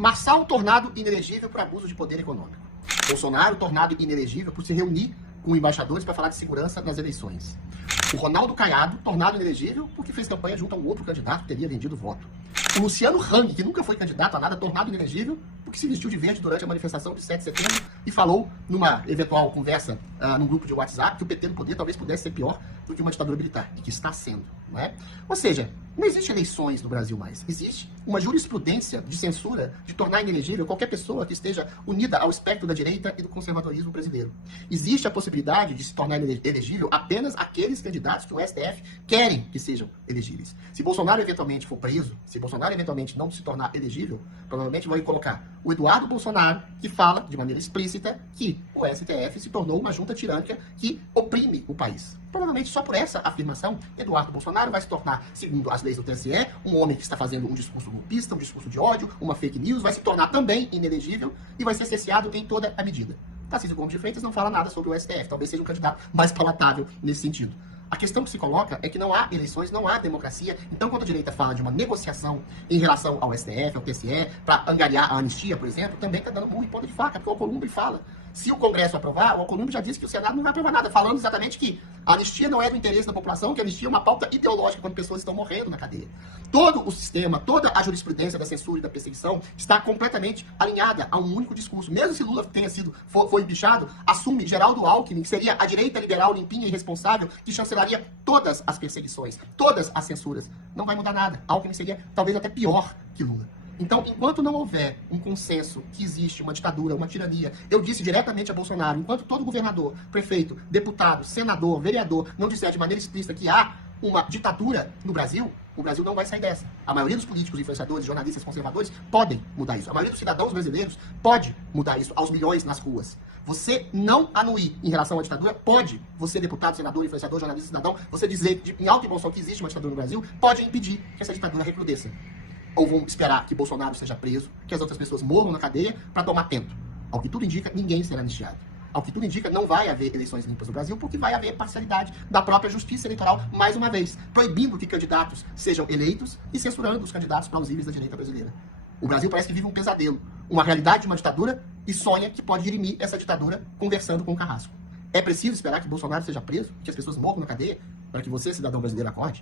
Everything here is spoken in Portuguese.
Marçal tornado inelegível por abuso de poder econômico. Bolsonaro tornado inelegível por se reunir com embaixadores para falar de segurança nas eleições. O Ronaldo Caiado tornado inelegível porque fez campanha junto a um outro candidato que teria vendido voto. O Luciano Hang, que nunca foi candidato a nada, tornado inelegível porque se vestiu de verde durante a manifestação de 7 de setembro e falou numa eventual conversa num grupo de WhatsApp que o PT no poder talvez pudesse ser pior do que uma ditadura militar, e que está sendo. Não é? Ou seja, não existe eleições no Brasil mais. Existe uma jurisprudência de censura de tornar inelegível qualquer pessoa que esteja unida ao espectro da direita e do conservadorismo brasileiro. Existe a possibilidade de se tornar elegível apenas aqueles candidatos que o STF querem que sejam elegíveis. Se Bolsonaro eventualmente for preso, se Bolsonaro eventualmente não se tornar elegível, provavelmente vão colocar o Eduardo Bolsonaro, que fala de maneira explícita que o STF se tornou uma junta tirânica que oprime o país. Provavelmente só por essa afirmação, Eduardo Bolsonaro vai se tornar, segundo as leis do TSE, um homem que está fazendo um discurso golpista, um discurso de ódio, uma fake news, vai se tornar também inelegível e vai ser cesseado em toda a medida. Tarcísio Gomes de Freitas não fala nada sobre o STF, talvez seja um candidato mais palatável nesse sentido. A questão que se coloca é que não há eleições, não há democracia. Então, quando a direita fala de uma negociação em relação ao STF, ao TSE, para angariar a anistia, por exemplo, também está dando murro em ponta de faca, porque o Alcolumbre fala. Se o Congresso aprovar, o Alcolumbre já disse que o Senado não vai aprovar nada, falando exatamente que a anistia não é do interesse da população, que a anistia é uma pauta ideológica quando pessoas estão morrendo na cadeia. Todo o sistema, toda a jurisprudência da censura e da perseguição está completamente alinhada a um único discurso. Mesmo se Lula foi empichado, assume Geraldo Alckmin, que seria a direita liberal limpinha e responsável, que chancelaria todas as perseguições, todas as censuras. Não vai mudar nada. Alckmin seria talvez até pior que Lula. Então, enquanto não houver um consenso que existe uma ditadura, uma tirania, eu disse diretamente a Bolsonaro, enquanto todo governador, prefeito, deputado, senador, vereador não disser de maneira explícita que há uma ditadura no Brasil, o Brasil não vai sair dessa. A maioria dos políticos, influenciadores, jornalistas, conservadores podem mudar isso. A maioria dos cidadãos brasileiros pode mudar isso aos milhões nas ruas. Você não anuir em relação à ditadura pode, você deputado, senador, influenciador, jornalista, cidadão, você dizer em alto e bom som que existe uma ditadura no Brasil, pode impedir que essa ditadura recrudesça. Ou vão esperar que Bolsonaro seja preso, que as outras pessoas morram na cadeia para tomar tempo. Ao que tudo indica, ninguém será anistiado. Ao que tudo indica, não vai haver eleições limpas no Brasil, porque vai haver parcialidade da própria justiça eleitoral, mais uma vez, proibindo que candidatos sejam eleitos e censurando os candidatos plausíveis da direita brasileira. O Brasil parece que vive um pesadelo, uma realidade de uma ditadura e sonha que pode dirimir essa ditadura conversando com o Carrasco. É preciso esperar que Bolsonaro seja preso, que as pessoas morram na cadeia, para que você, cidadão brasileiro, acorde?